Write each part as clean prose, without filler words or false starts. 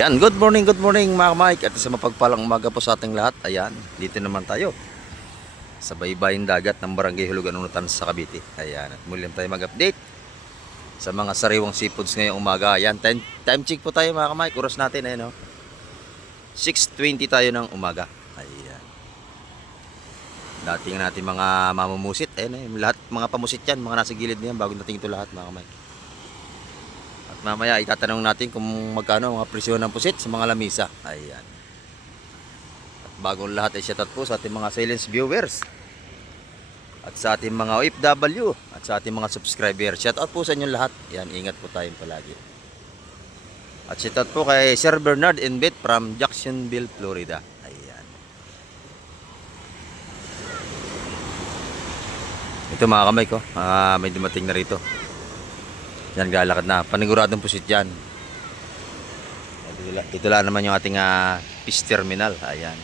Yan, good morning mga Mike. At sa mapagpalang umaga po sa ating lahat. Ayan, dito naman tayo sa baybayin dagat ng Barangay Hulugan Unutan sa Cavite. Ayan, at muli tayo mag-update sa mga sariwang seafoods ngayong umaga. Ayan, time check po tayo mga Mike. Oras natin, ayan o. 6:20 tayo ng umaga. Ayan. Dating natin mga mamumusit. Ayan, lahat mga pamusit yan. Mga nasa gilid niyan bago natin ito lahat mga Mike. Mamaya itatanong natin kung magkano mga presyo ng pusit sa mga lamisa. Ayan. At bagong lahat ay shoutout po sa ating mga silence viewers. At sa ating mga OFW. At sa ating mga subscribers. Shoutout po sa inyong lahat. Ayan, ingat po tayong palagi. At shoutout po kay Sir Bernard Inbit from Jacksonville, Florida. Ayan. Ito mga kamay ko. May dumating na rito. Yan, galakad na. Paniguradong pusit yan. Ito lang naman yung ating fish terminal. Ayan.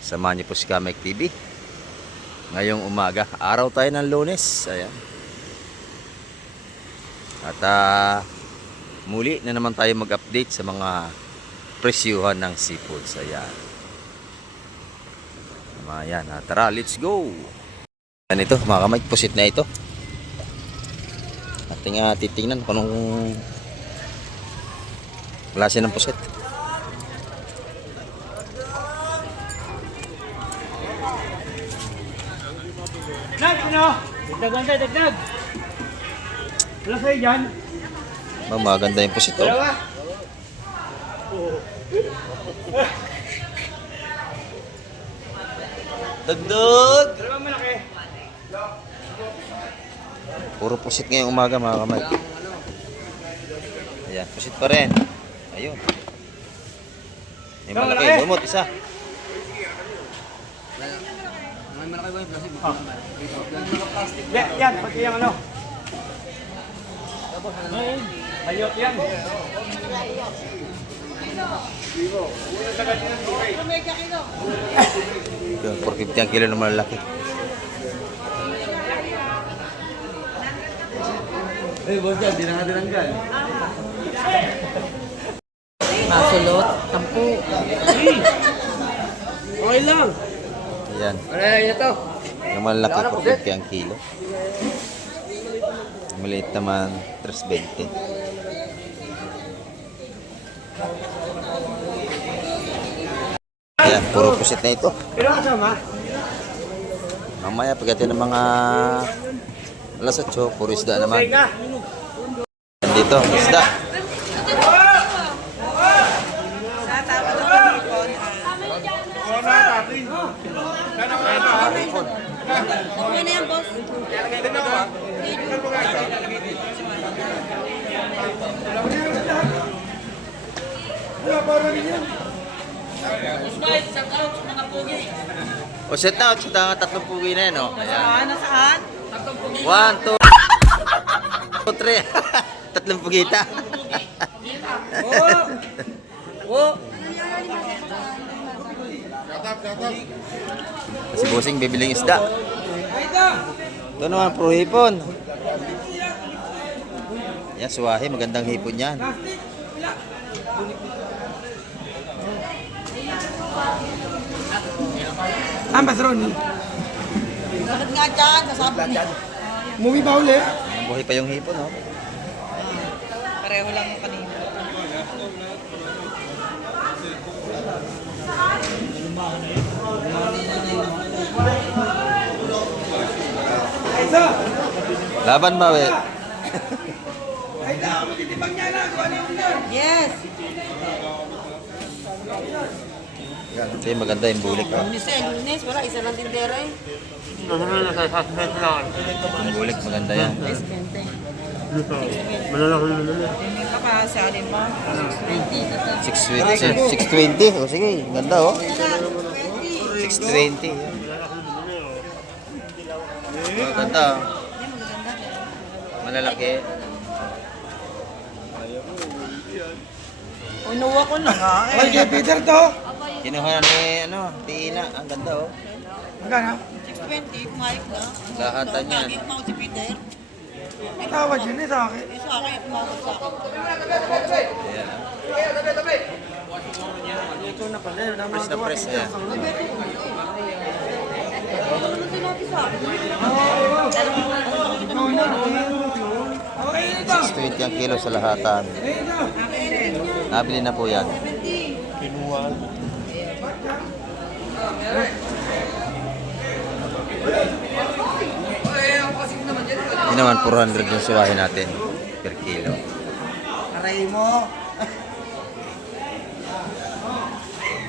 Samahan niyo po si Kamek TV. Ngayong umaga. Araw tayo ng Lunes. Ayan. At muli na naman tayo mag-update sa mga presyuhan ng seafoods. Ayan. Ayan. Tara, let's go. Yan ito, mga kamay. Pusit na ito. Ating titingnan kung anong klase ng pusit. Dagdag. Wala sa'yo dyan. Maganda yung pusit, oh. Dagdag! Puro pusit ngayong umaga mga kamay. Ayan, pusit pa rin. Ayun. May malaki. Lumot, isa. May malaki ba yung plastic? Yan, pati yung ano. Ayot yan. Yun, 450 ang kilo ng malalaki. Boss yan, di na nga dinanggal. Masulot, tampo. Okay lang. Ayan. Ano na to? Yung malalaki, 450 ang kilo. Yung maliit naman, 320. Ayan, puro pusit na ito. Pero kasama? Mamaya, pagdating ng mga alas 8, puro isda naman. Dito, isda. Okay na yan, boss. O, set na, tatlong pugi na yan, o. Ayan. Nasaan? 1, 2, 3. Tatlong pugita. Si Busing bibiling isda. Ito naman, pro hipon. Yan, suwahe. Magandang hipon yan. Ambas Ronnie. Bakit nga dyan? Sasabi niya. Mumi ba uli? Buhay pa yung hipon, oh. Pareho lang yung kanina. Laban ba, we? Yes. Ito yung maganda yung bulik, oh. Lunes, wala. Isa lang tindera eh. Yung bulik, maganda yan. Hindi pa kasi alin mo. 620. O, sige. Ganda, oh. 620. Ganda, oh. Malalaki. Unuwa ko na nga Ay, kay Peter to. Kinuha na ni, Tina. Ang ganda, oh. Magkano? 620, kumayag na. Lahatan yan. Bakit mo si Peter? Tawad yun eh sa akin. Sa akin, tumawad sa akin. Ayan. Ito na pala, Press na press. Ayan. $6.20 ang kilo sa lahatan. Nabili na po yan. Hindi naman 400 yung suwahin natin per kilo. Aray mo.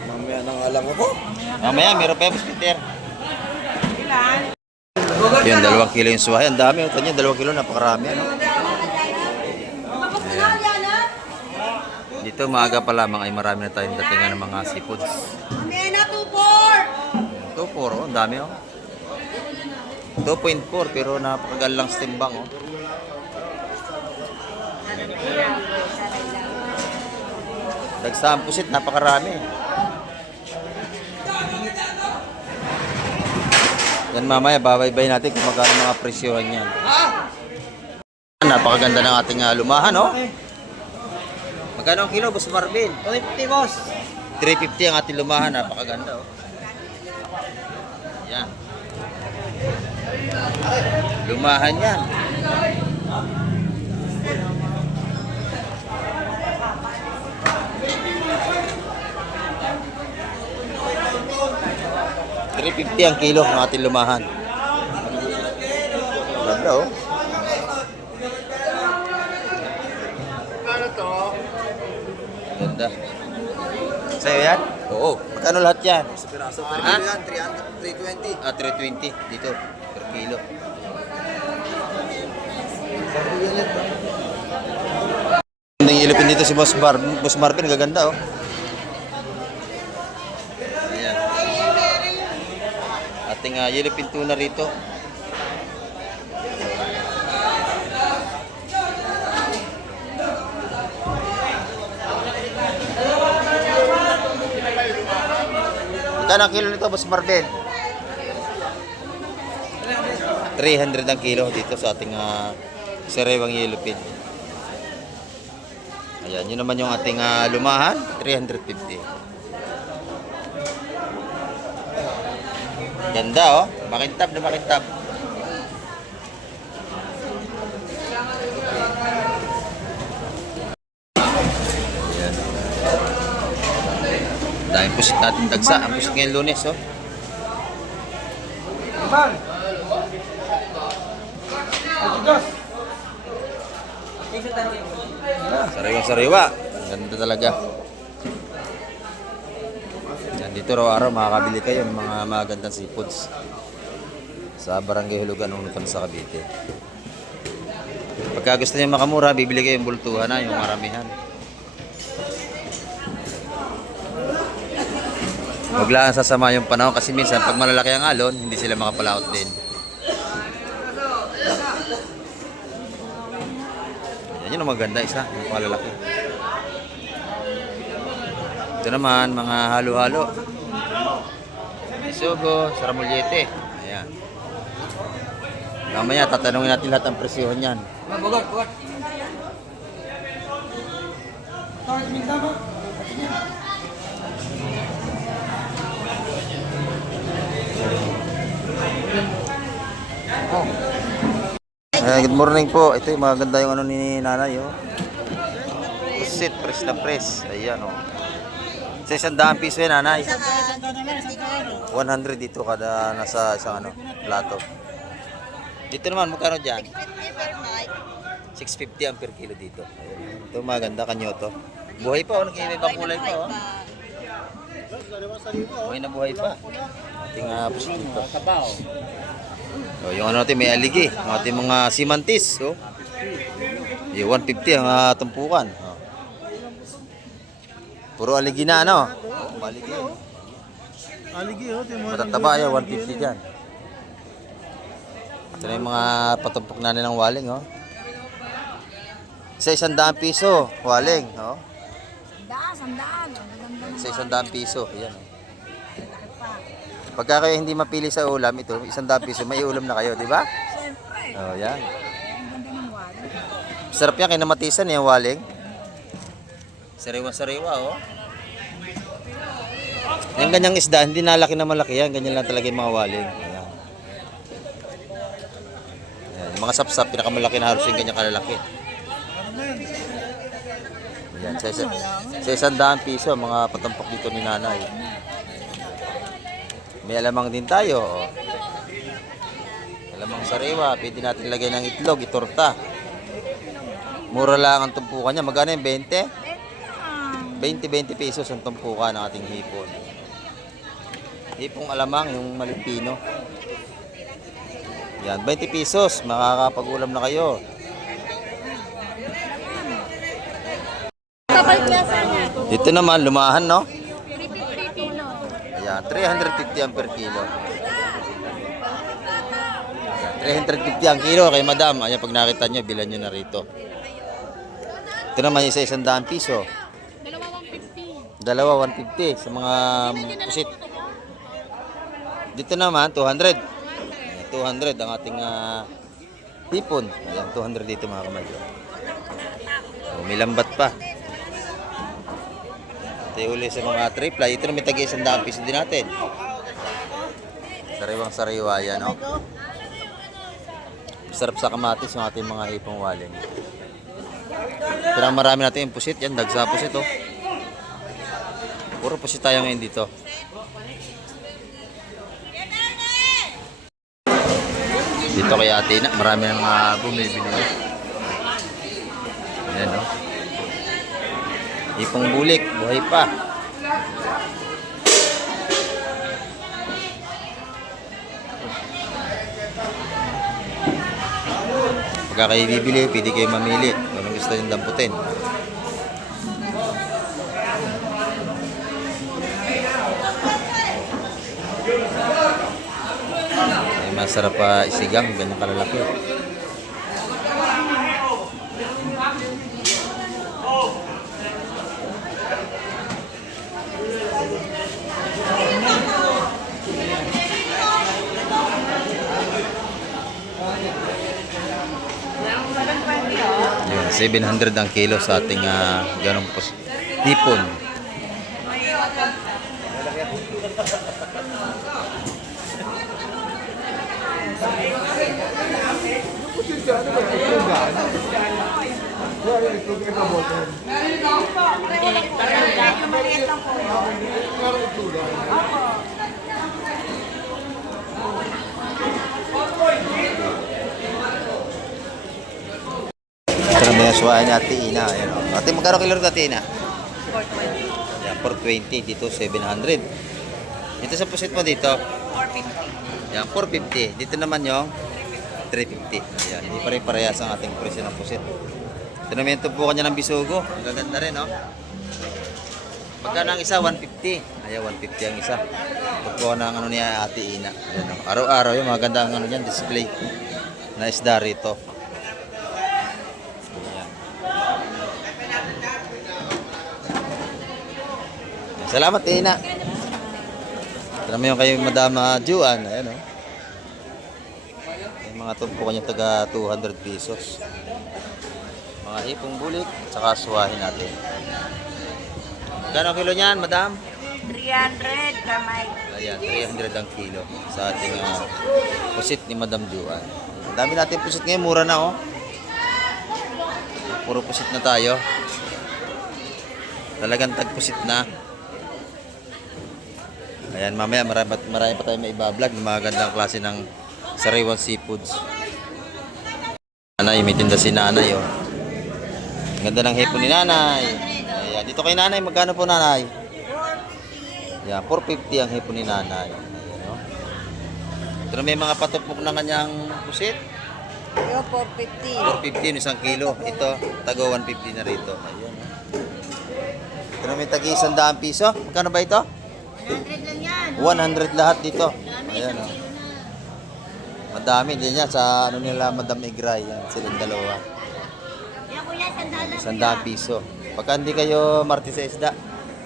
Mamaya nang alam ako. Mamaya, meron pa yung Peter. Ilan? Yun, 2 kilo yung suwahin. Ang dami. Ito nyo, 2 kilo. Napakarami. Ano? Dito, maaga pa lamang ay marami na tayong datingan ng mga seafoods. Amena, 2-4! 2.4, oh. Ang dami, oh. 2.4, pero napakagalang stimbang, oh. Dagsahang pusit, napakarami. Yan mamaya, babaybay natin kung magkano mga presyohan yan. Napakaganda ng ating lumahan, oh. Magkano ang kilo, Boss Marvin? 250, boss. 350 ang ating lumahan, napakaganda, oh. Yan. Lumahan yan. $350 ang kilo ng ating lumahan. Ganda, oh. Ganda. Sa'yo yan? Oo. Magkano lahat yan? Sa piraso per Ha? kilo yan, 320. 320 dito per kilo. Yung ilipin dito si Boss Marvin, gaganda, oh. Ayan. Ating yelipin tuna rito. Magkano ang kilo nito, Boss Marvin? 300 ang kilo dito sa ating sariwang yellowfin. Ayan, yun naman yung ating lumahan, 350. Ganda, oh. Makintab na makintab. Ayan. Dahil pusit natin dagsa. Ang pusit ngayon Lunes, oh. Sariwa-sariwa. Ganda talaga. Yan, dito araw-araw makakabili kayo ng mga magandang seafoods sa Barangay Hulugan, Unutan sa Cavite. Pagka gusto niyo makamura, bibili kayo yung bultuhan na, yung maramihan. Huwag lang sasama yung panahon kasi minsan pag malalaki ang alon, hindi sila makapalaot din. Yan yung maganda isa, yung malalaki. Ito naman, mga halo-halo. Isugo, saramulyete. Ayan. Mamaya, tatanungin natin lahat ang presyohan yan. Bugat. Good morning po. Ito yung maganda yung ano ni nanay, oh. Pusit, press na press. Ayan, oh. Sa 100 piso yan, nanay. 100 dito kada nasa isang ano, plato. Dito naman, magkano dyan? 650 ang per kilo dito. Ayan. Ito maganda, kanyoto. Buhay pa, oh. Nag-ibang kulay pa, oh. Buhay na buhay pa. Ating pusit dito. So, yung ano natin, may aligi. Yung ating mga simantis. So, yung 150 ang tumpukan. Oh. Puro aligi na, ano? Oh, aligi. Aligi, oh. Matataba yan, 150 dyan. Ito na yung mga patumpok na nilang waling, oh. Sa 100 piso, waling, oh. Sa 100 piso, ayan, oh. Pagka kayo hindi mapili sa ulam, ito, 100 piso, may ulam na kayo, di ba? Siyempre. Oh, yan. Sarap yan, kinamatisan yung waling. Sariwa-sariwa, oh. Yung ganyang isda, hindi nalaki na malaki yan. Ganyan lang talaga yung mga waling. Ayan. Ayan. Yung mga sapsap, pinakamalaki na halos yung ganyang kalalaki. Ayan. Sa 100 piso, mga patampok dito ni nanay. May alamang din tayo, oh. Alamang sariwa, pwede natin lagay ng itlog, itorta. Mura lang ang tumpukan niya. Magkano yung 20? 20 pesos ang tumpukan ng ating hipon. Hipong alamang, yung malipino. Yan, 20 pesos. Makakapag-ulam na kayo. Dito naman, lumahan, no? Ayan, 350 ang per kilo. Ayan, 350 ang kilo kay madam. Ayan, pag nakita nyo, bilan nyo na rito. Ito naman isa 100 piso. Dalawa 150 sa mga pusit. Dito naman 200. 200 ang ating hipon. Ayan, 200 dito mga kamadyo. So, may lambat pa. Ito uli sa mga triple. Ito na may tagi 100 piso din natin. Sariwang sariwa yan, no? Sarap sa kamatis yung ating mga hipong waling. Pero marami natin yung pusit. Yan, dagsa pusit, oh. Puro pusit tayo ngayon dito. Dito kay ate na, marami ng bumibili. Ayan, no? Hipong bulik, buhay pa. Pagka kayo bibili, pwede kayo mamili. Anong gusto yung damputin. Ay, masarap pa isigang, ganyan kalalaki. Yun, 700 ang kilo sa ating ganong hipon. Ito na may aswahan ni Ate Ina. Ayan, oh. Ate, magkano kilo rin Ate Ina? 420. Yan, 420. Dito, 700. Dito sa pusit mo dito? 450. Yan, 450. Dito naman yung 350. Ayan, hindi pa rin parehas ang ating presyo ng pusit. Ito naman yung tubukan niya ng bisugo. Ang gaganda rin, no? Magkano ang isa? 150. Ayan, 150 ang isa. Tubukan ng ano niya Ate Ina. Ayan, no? Araw-araw yung maganda ang ano niyan, display na isda rito. Salamat, Ina. Ito naman yung kay Madam Juan. Ayan, o. Yung mga tumpukan niya taga 200 pesos. Mga hipong bulik, tsaka suwahin natin. Gano'ng kilo niyan, Madam? 300 kamay. Ayan, 300 ang kilo sa ating pusit ni Madam Juan. Ang dami natin pusit ngayon, mura na, oh. Puro pusit na tayo. Talagang tagpusit na. Ayan, mamaya marami pa tayo may ibablog ng mga gandang klase ng sariwang seafoods. Nanay, may tinda si nanay, oh. Ang ganda ng hipon ni nanay. Ayan, dito kay nanay, magkano po nanay? Ayan, 450 ang hipon ni nanay. Ayan, oh. Ito na may mga patupok ng kanyang pusit. Yo, 450. 450 isang kilo. Ito, tago 150 na rito. Ayan, oh. Ito na may tagi 100 piso. Magkano ba ito? 100 lang yan. 100 lahat dito. Ayan, oh. Madami din yan sa ano nila Madam Igray. Yan, silang dalawa. Yan kuya, 100 100 piso. Pagka hindi kayo marti sa isda,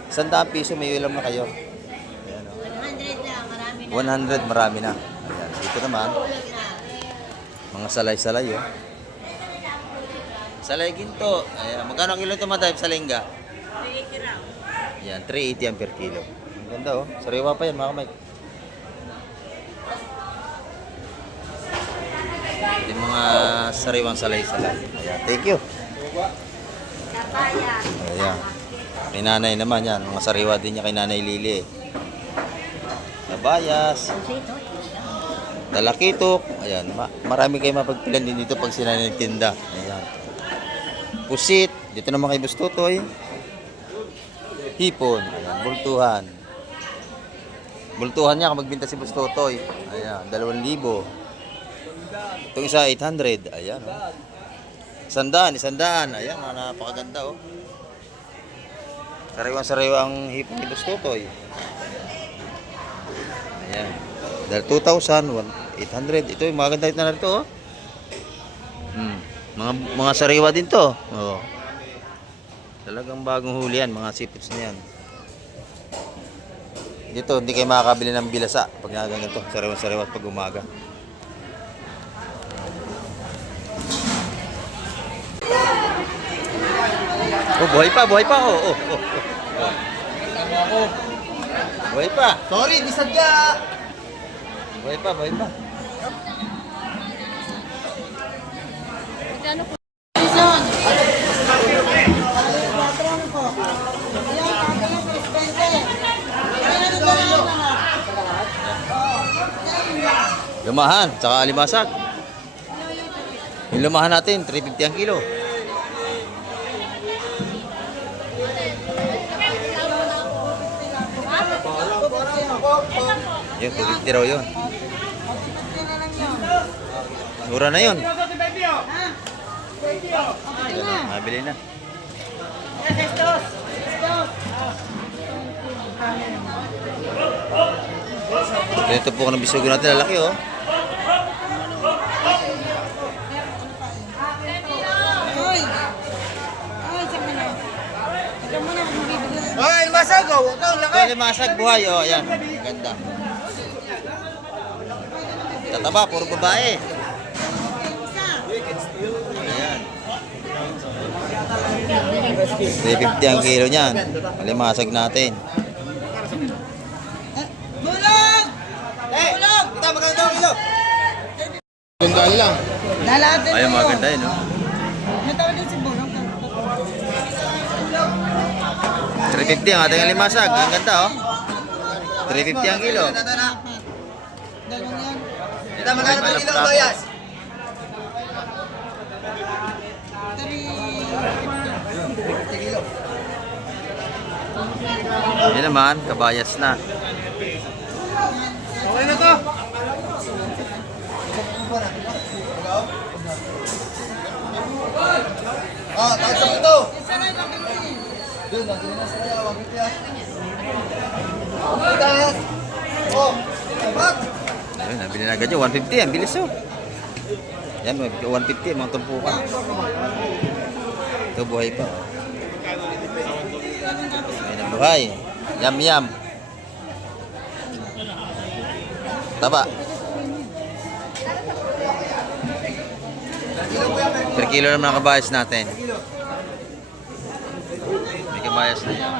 100 piso may ulam na kayo. Ayan, oh. 100 lang, marami na. 100 marami na. Ayan, dito naman mga salay-salay, oh. Salay ginto. Ayan. Magkano ang kilo ito madam sa lingga? 380 raw. Yan, 380 yan per kilo. Ang ganda oh. Sariwa pa yan mga kamay. Yung mga sariwang salay-salay. Ayan, thank you. Kapaya. Ayan. Kay nanay naman yan. Mga sariwa din niya kay nanay Lili. Kabayas. Dalakitok. Ayan. Marami kayo mapagpilan din dito pag sila nagtinda. Ayan. Pusit. Dito naman kay Bustutoy. Hipon. Ayan. Bultuhan. Bultuhan niya kung magbinta si Bustutoy. Ayan. 2,000. Itong isa 800. Ayan. Oh. 100. Ayan. Napakaganda oh. Sariwang hipon ni Bustutoy. Ayan. Dahil 2,800. Ito yung maganda na rin ito oh. Mga sariwa din to. Oh. Talagang bagong huli yan, mga seafoods na yan. Dito, hindi kayo makakabili ng bilasa pag nagaganto. Sariwa-sariwa pag umaga. Oh, buhay pa. Oh. Buhay pa. Sorry, di sadya. Buhay pa. Jason. Patron ko. Yan, kakalang presidente. Kaya nagdala lahat. Lumahan, tsaka alimasag. Yung lumahan natin, 350 ang kilo. Yun, 250 raw yun. Mura na yun. Nabili na. Ito po ng bisugo natin, lalaki oh. Hoy! Ay, saan ka na? Ikaw mo na, magbibigyan. Ay, masago. Ito, laki. Ito yung masag buhay oh, ayan. Ganda. Tataba, puro babae. Ayan. 350 ang kilo niyan. Alimasag natin. Bulog! Bulog! Ito, magkano daw kilo? Gandaan lang. Lalatin Ayun, maganda yun, no? Natawag din si Bulog. 350 ang ating alimasag. Ang ganda, oh. 350 ang kilo. Dalawang yan. Ito, magkano daw kilo ang bayas? Yan naman, kabayas na. Okay na to. Tawag sa ito. Doon, nandun na sila. Wag ito yan. Tayo. Oh, bak. Ayun, nabili na agad yun. 150, ang bilis, oh. Yan, 150, mga tumpukan. Ito, buhay pa, oh. Ayun ang buhay. Yum. Taba. Per kilo naman ang kabayas natin. May kabayas na yan.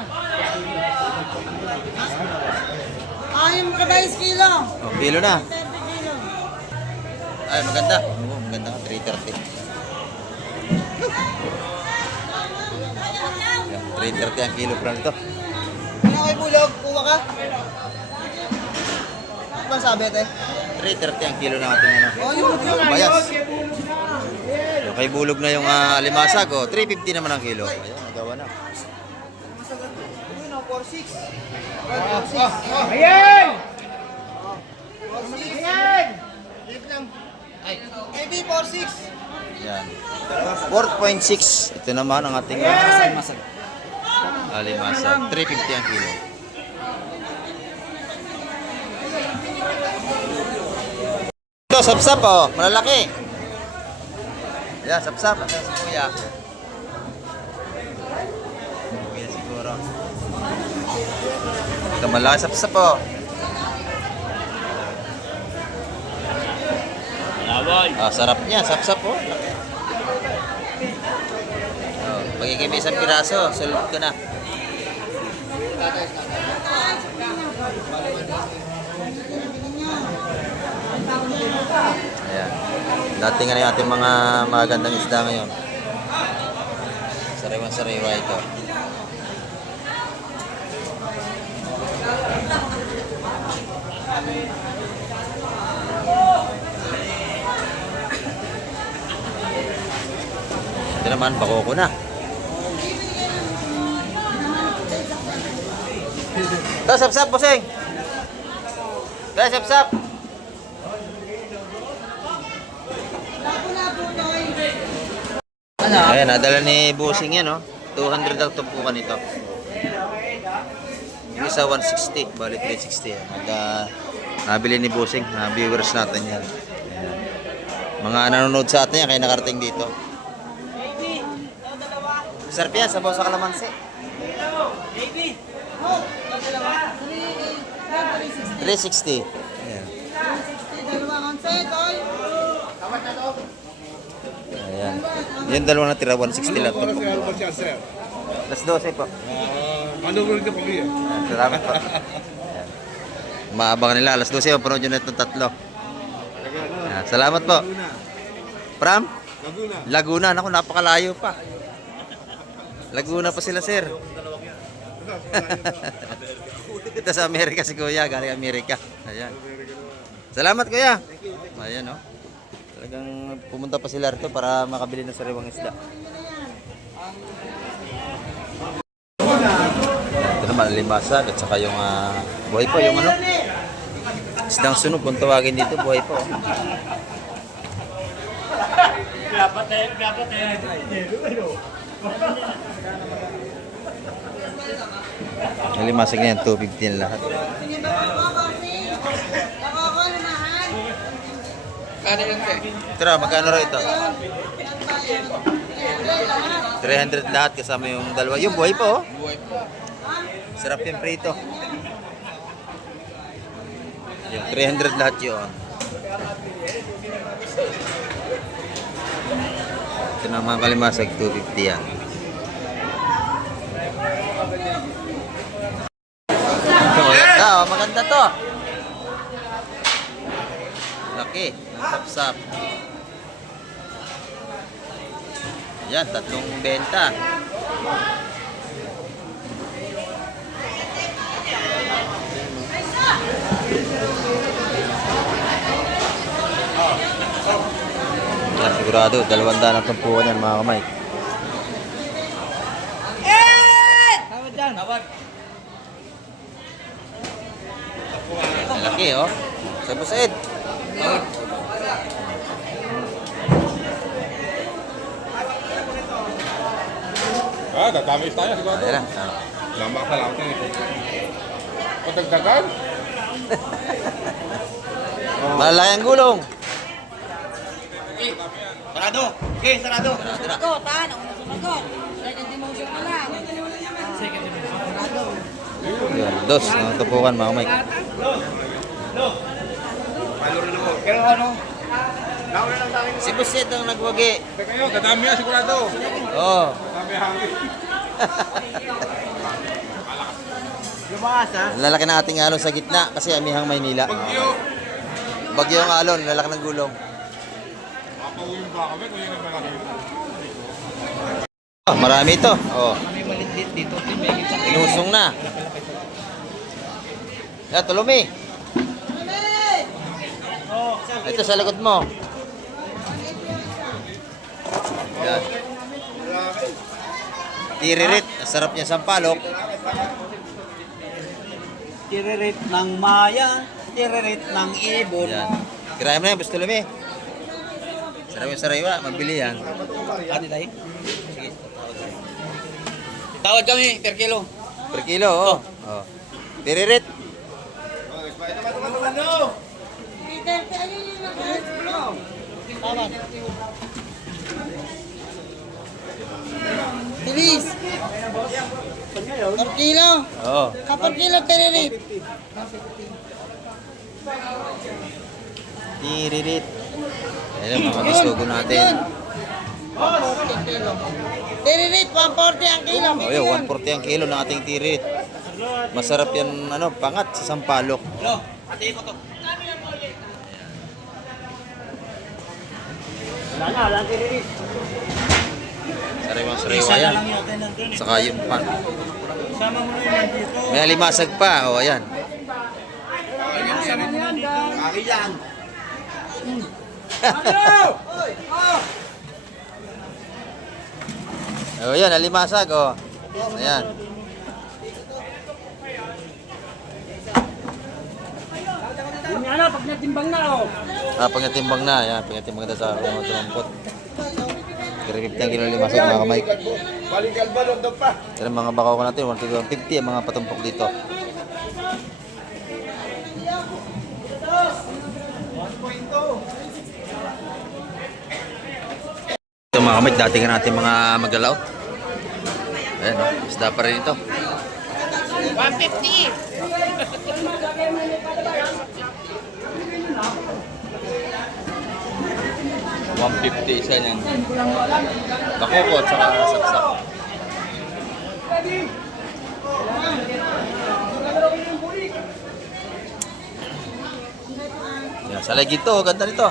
Yung kabayas kilo. Oh, kilo na. 30 kilo. Ay, maganda. Oo, maganda. 330. Yan, 330 ang kilo pala nito. Ano kay Bulog? Kuha ka? Ano ba sabi ate? 330 ang kilo ng ating ano. Oh, yung Bayas. Yung kay bulog na yung alimasag, oh, 350 naman ang kilo. Ayan, nagawa na. 4-6. Ayan! Ayan! AB 4-6. Yan. 4.6. Ito naman ang ating alimasag. 350 ang kilo. Ito, sapsap, oh. Malalaki. Ayan, sapsap. Ito si kuya. Kuya siguro. Ito, malaki sapsap, oh. Ah, sarap niya, sapsap, oh. Bigay kayo isang piraso. Sulot ko na. Ayan. Dating na yung ating mga magandang isda ngayon. Sariwa-sariwa ito. Ito naman, bako ko na. Ito, sap-sap, bossing. Ito, sap-sap. Ayan, nadala ni bossing yan, oh. 200 ang tumpukan ito. Yung isa 160, balik 360 yan. At nabili ni bossing, viewers natin yan. Ayan. Mga nanonood sa atin yan, kaya nakarating dito. Sarap yan, sabaw sa kalamansi. 360. Ayan. Ayan. Yung dalawa na tira, 160 lang. Alas 12 po. Ayan, salamat po. Ayan. Maabangan nila, alas 12 po, panood yun na itong tatlo. Ayan, salamat po. From? Laguna. Naku, napakalayo pa. Laguna pa sila, sir. Ito sa Amerika si Kuya, galing Amerika. Ayan. Salamat, Kuya. Ayan, oh. Talagang pumunta pa sila rito para makabili ng sariwang isda. Ito naman, limasag at saka yung buhay po, yung ano. Isdang sunog, kung tawagin dito, buhay po. Yung limasag na yan, 250 na lahat. Tira, magkano raw ito? 300 lahat kasama yung dalawa. Yung buhay po, oh. Sarap yung prito. Yung 300 lahat yun. Ito na mga kalimasag, 250 yan. Maganda, oh, maganda to. Laki, ang sapsap. Yan, tatlong benta. Yan, sigurado, 200 ang tumpuan yan, mga kamay. Laki, oh. Sa busid. Dadamis tayo siguro. Ayan na. Lama ka lang eh. Patagdagan? Malalaki ang gulong. Sarado. Okay, sarado. Sumagot, ha? Nauna sumagot. Second demotion na lang. Second demotion. Sarado. Yan, dos. Ang tupukan, mga kamay. Pero ano? Si Busit ang nagwagi. Teka nyo, dadami yan sigurado. Oo. Dadami hangin. Lumakas ha? Ang lalaki ng ating alon sa gitna kasi amihang Maynila. Bagyo. Bagyo ang alon, lalaki ng gulong. Mapauwi ba kami kung yun ang malaki? Oh, marami ito. Oh, Kami malitit dito. tinusong na. Yan, tulumi. Ito sa likod mo. Yan. Tiririt. Ang sarap niya sa palok. Tiririt ng maya, tiririt ng ibon. Yan. Kirayan mo na yan, basta tulumi. Sariwa-sariwa, mabili yan. Ano tayo? Sige. Tawad kami per kilo. Per kilo, oh. Oh. Tiririt. Peter, ano yung nakakas? Tawad. Bilis. Per kilo. Oo. Kapag kilo, tiririt. Tiririt. Ayan ang mga kasugo natin. 140 kilo. Tiririt, 140 ang kilo. O yun, 140 ang kilo ng ating tirit. Masarap yan, ano, pangat sa sampalok. Sariwang-sariwa yan. Saka yung pan. May alimasag pa, o ayan. O yan, alimasag, o. Ayan. Yung ano, pag natimbang na, oh. Pag natimbang na, yan, pag natimbang na sa mga tumampot. 350 ang kilo alimasag, mga kamay. Yan ang mga bakaw ko natin, 150 ang mga patumpok dito. Ito mga kamay, dati ka natin mga magalaw. Ayan, isda pa rin ito. 150. 150 isa niyan. Bakoko at saka sapsap. Yan, salay gito, ganda nito.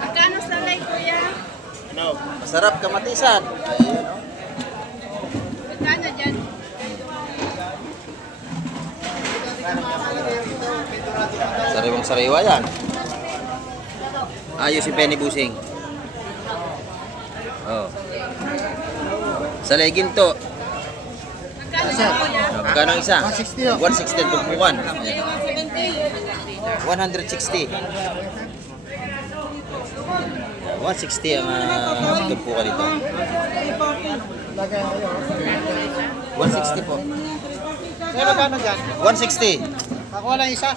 Magkano salay, kuya? Masarap kamatisan. Ayun, oh. Magkano dyan? Sariwang sariwa yan. Ayos si Penny Busing. Oh. Salay ginto. Magkano dyan, kuya? Magkano ang isa? 160. 160 tumpukan. 170. 160. 160 ang tumpukan dito. 160 po. Kaya magkano dyan? 160. Nakuha lang isa.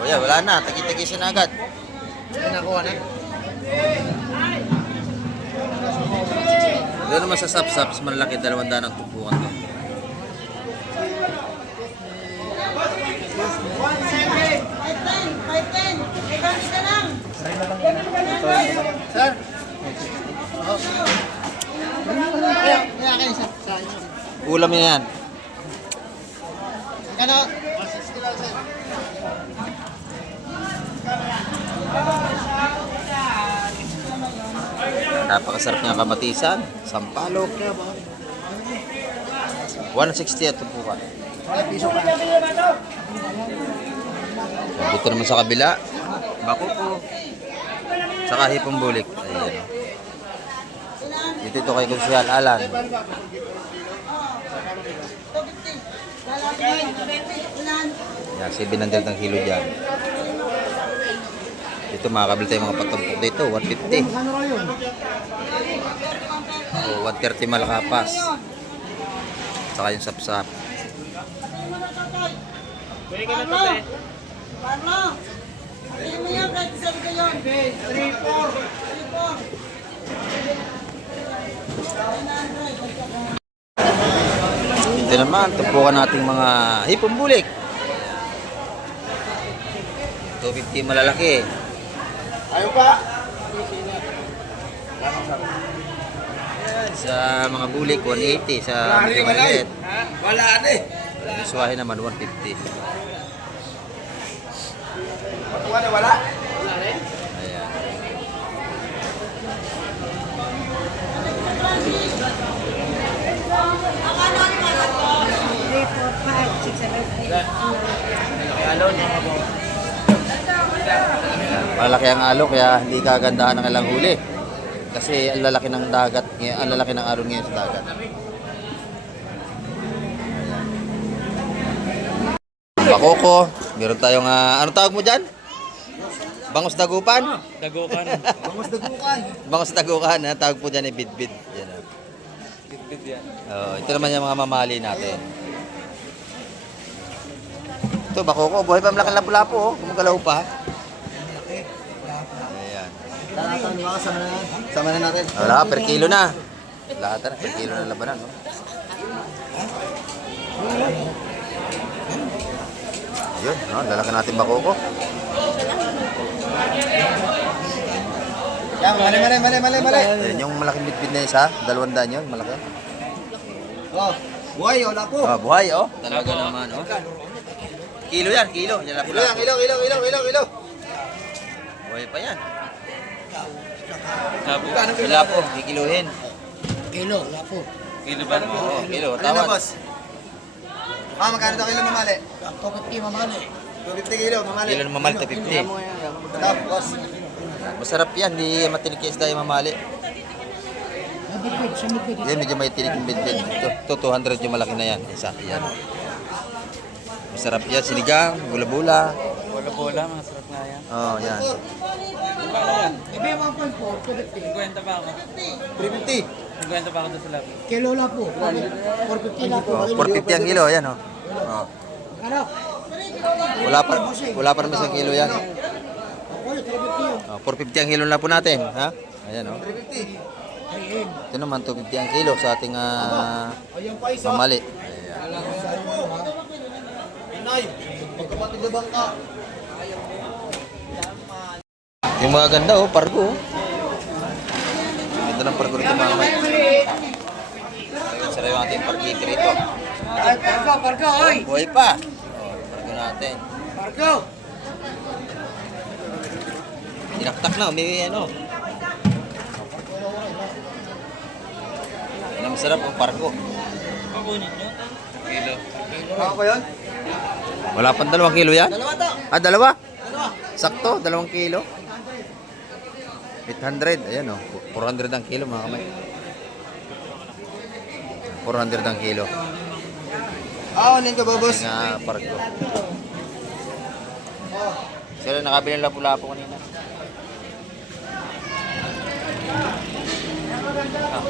O yan, wala na. Tagi-tagisin na agad. Nakuha na. Doon naman sa sapsaps, malaki 200 ang tumpukan doon. 510. 510. 510 ka lang. Sir? Kaya kayo isa. Sa inyo. Ulam niya yan. Ano? Napakasarap niya kamatisan. Sampalok. 160 at tumpukan. Dito naman sa kabila. Bakoko. Saka hipong bulik. Ayan. Dito ito kay Kusyal Alan. 250. Lalaki na yun. 220. Yan, 700 ang kilo dyan. Dito makakabili tayo mga patumpok dito. 150. O 130 malakapas. Saka yung sapsap. Parlo! Parlo! Hindi mo yan kahit isang ko yun. 3-4. Ito naman, tumpukan nating mga hipong bulik. 250 malalaki. Ayaw pa. Sa mga bulik, 180. Sa medyo maliit. Wala na eh. Suwahin naman, 150. Wala. Ayan. Ayan, malaki ang alo kaya hindi kagandahan ng ilang huli. Kasi ang lalaki ng dagat, ang lalaki ng alon ngayon sa dagat. Bakoko, meron tayong ano tawag mo dyan? Bangos dagupan? Dagukan. Bangos dagukan, tawag po dyan ay bidbid. Yan, Bit yan. ito naman yung mga mamali natin. Ito, bakoko, buhay pa malaki lapu-lapu, gumagalaw pa. Ayan. Lalatan mo, sama na natin. Wala, per kilo na. Lahat na, per kilo na labanan. No? Ayun, no? Lalaki natin bakoko. Mali. Ayun, yung malaking bitbit na isa, 200 yun, malaki. Oh, buhay, wala po. Ah, buhay, oh. Talaga naman, oh. Kilo yan, kilo. Yan lang pula. Kilo. Buhay pa yan. Wala po, kikiluhin. Kilo, wala po. Kilo ba? Oo, kilo. Ano na, Tawad. boss? Magkano daw kilo mamali? 250 mamali. 250 kilo mamali. Kilo ng mamali, 250. Tapos, Masarap yan, di matinik yung isda yung mamali. Yan, medyo may tinik yung bidbid. Ito, 200 yung malaki na yan. Isa, yan. Masarap yan, sinigang, bula-bula. bola, masarap nga yan. Oh, yan. Ibe 1.4, 250. 50 pa ako. 350. 50 pa ako doon sa lab. Kilo lang po. 450 lang po. Oh, 450 ang kilo, yan, oh. Oh. Ano? Wala pa naman isang kilo yan. Okay, 350 yun. Oh, 450 ang kilo na po natin, ha? Ayan, oh. 350. Ito naman, 250 ang kilo sa ating Ayan pa isa. mamali. Inay, magkapatid na bangka. Yung mga ganda, oh, pargo, oh. Ganda ng pargo rito, mga kamay. Sarap yung ating pargito rito. Ay, pargo, oy! Buhay pa. Oh, pargo natin. Pargo! Dinaktak na, may ano. Yan ang masarap, ang pargo. Kilo. Ako ba yun? Wala pang 2 kilo yan? Dalawa to. Ah, 2? Sakto, 2 kilo. 800, ayan o. 400 ang kilo, mga kamay. 400 ang kilo. Anin ka ba, boss? Yung pargo. Sila nakabili ng lapu-lapu kanina. Ah.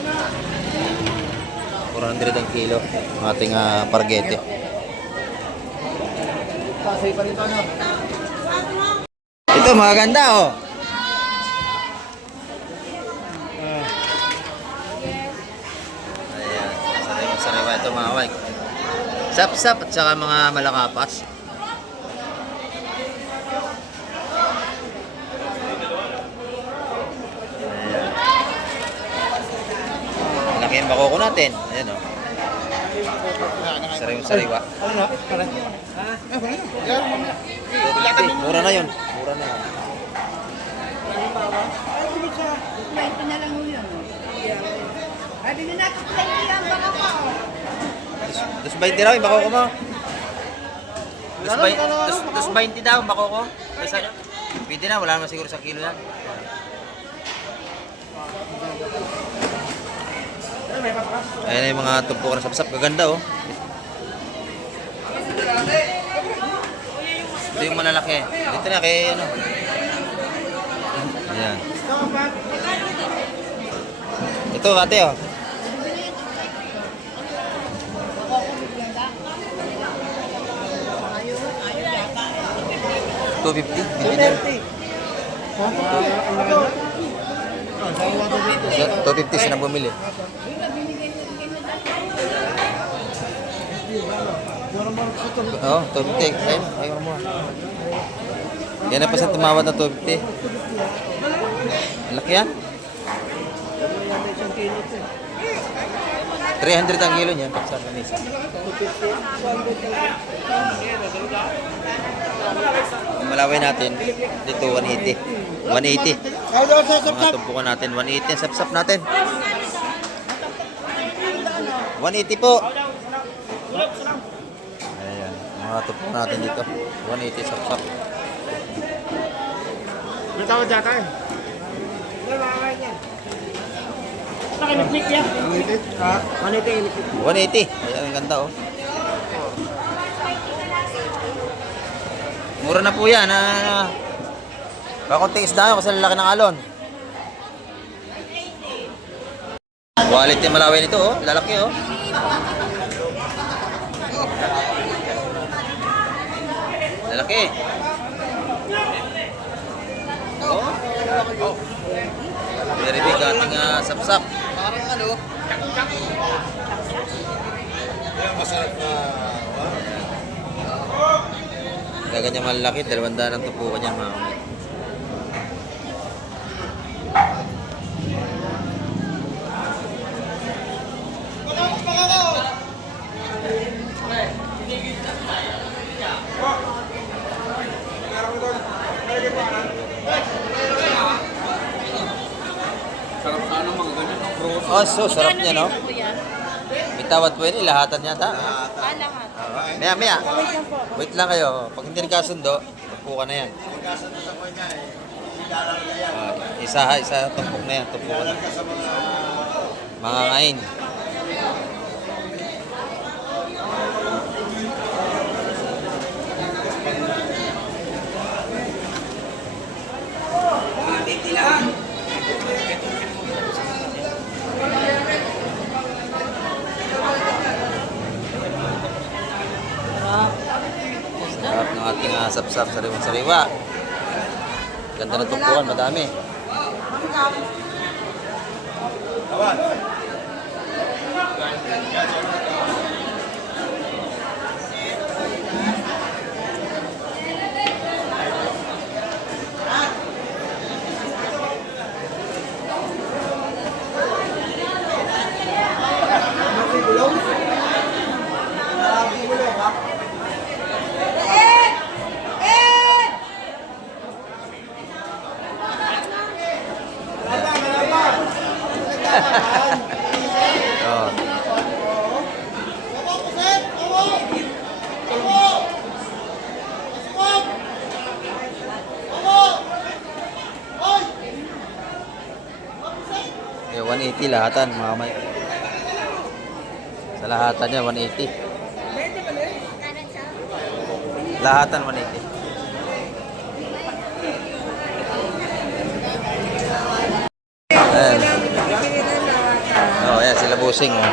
400 ang kilo ang ating pargete. Pasay pa rin tayo. Ito mga ganda, oh. Ayan, sariwa ito mga kamay. Sap-sap at saka mga malakapas. Ayan. Malaki yung bakoko natin. Ayan, oh. Sariwa. Mura na yun. Mura na yun. Ito na lang yun. Ay, bigyan natin 20 ang baka pa. 220 raw yung bakoko mo. 220 daw yung bakoko. Pwede na, wala naman siguro sa kilo yan. Ayan na yung mga tumpukan na sapsap. Gaganda, oh. Ito yung malalaki. Dito na kay ano. Ayan. Ito ate, oh. $250. 250 sila bumili. Oo, 250. Ayaw mo. Yan na pa sa tumawad na 250. Laki yan. 300 ang kilo niyan sa kanisa. Ang malaway natin dito 180. 180. Mga tumpukan natin 180 ang sapsap natin. 180 po. Ayan, mga tumpukan natin dito 180 sapsap. May tawad data eh. Pakinipnik yan. 180. Ayan, ang ganda, oh. Mura na po yan. Kakunting isda kasi lalaki ng alon. Quality malaway nito, oh. Lalaki, oh. Lalaki. Oh. Very big ating sapsap. Parang ano? Masarap na. Gaganyan malaki, 200 ang tupukan niya, mga kamay. Oh, so sarap niya, no? Magkano dito, kuya? Bitawat po yun, ilahatan yata. Lahat. Maya. Wait lang po. Wait lang kayo. Pag hindi nagkasundo, tumpok ka na yan. Isa tumpok na yan. Tumpok ka na. Mga ngain. Sarap ng ating sapsap sariwang-sariwa. Ganda ng tumpukan, madami. Oh. Eh, 180 lahatan, mga may. Sa lahatan niya, 180. Lahatan, 180. Ayan. Oh, ayan, sila Busing. Oh.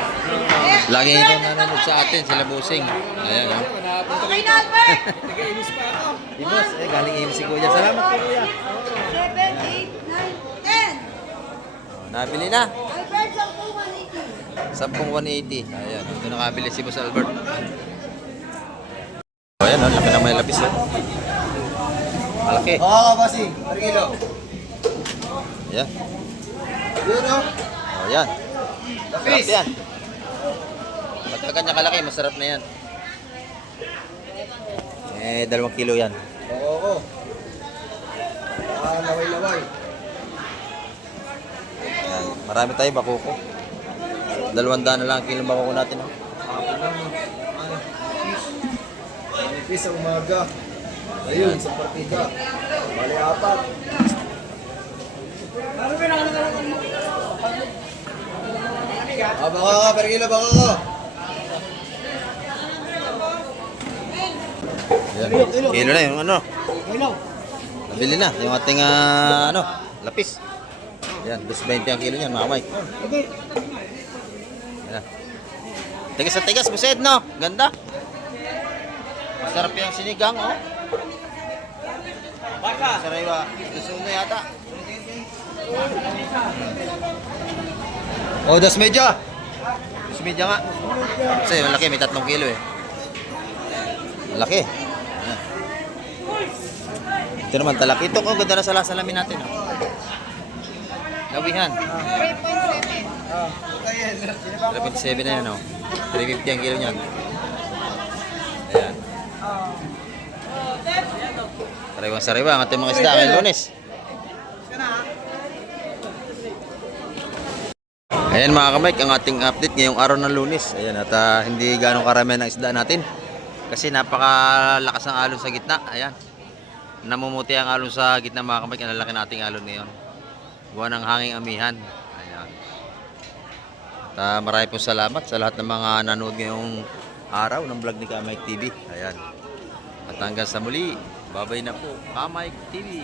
Lagi ito nanonood sa atin, sila Busing. Ayan, oh. Okay na, Albert! Imos, galing Imos si Kuya. Salamat po, Kuya. 7, 8, 9, 10. Oh, nabili na. Albert, 10 180. Ayan, ito nakabili si Boss Albert. Oh, ayan, oh, laki na may lapis. Oh. Malaki. Oo, bossing. 3 kilo. Ayan. Yun, no? Oh, ayan. Sarap yan. Pagka kanya kalaki, masarap na yan. Eh, 2 kilo yan. Oo. Laway-laway. Ayan. Marami tayo bakuko. 200 na lang ang kilo bakuko natin. Oh. Manipis sa umaga. Ayun, sa partida. Bali 4. Baka ka, per kilo, baka ka. Ayan. Kilo na yung ano. Nabili na yung ating ano, lapis. Yan, 220 ang kilo niyan, mga Mike. Yan. Tigas sa tigas, Bused, no? Ganda. Masarap yung sinigang, oh. Sariwa. Gusto mo yata. Oh, 2 medya. 2 medya nga. Kasi malaki, may 3 kilo eh. Malaki. Ayan. Ito naman talak. Ito ko, ganda na sa salamin natin. Oh. Lawihan. 3.7 na yan, oh. 350 ang kilo niyan. Ayan. Sariwang-sariwa ang ating mga isda ngayong Lunes. Ayan mga kamike, ang ating update ngayong araw ng Lunes. Ayan, at hindi ganong karamihan ang isda natin. Kasi napakalakas ng alon sa gitna. Ayan. Namumuti ang alon sa gitna mga kamike. Ang lalaki nating alon ngayon. Buwan ng hanging amihan. Ayan. At marami pong salamat sa lahat ng mga nanood ngayong araw ng vlog ni Kamike TV. Ayan. At hanggang sa muli, babay na po, Kamike TV.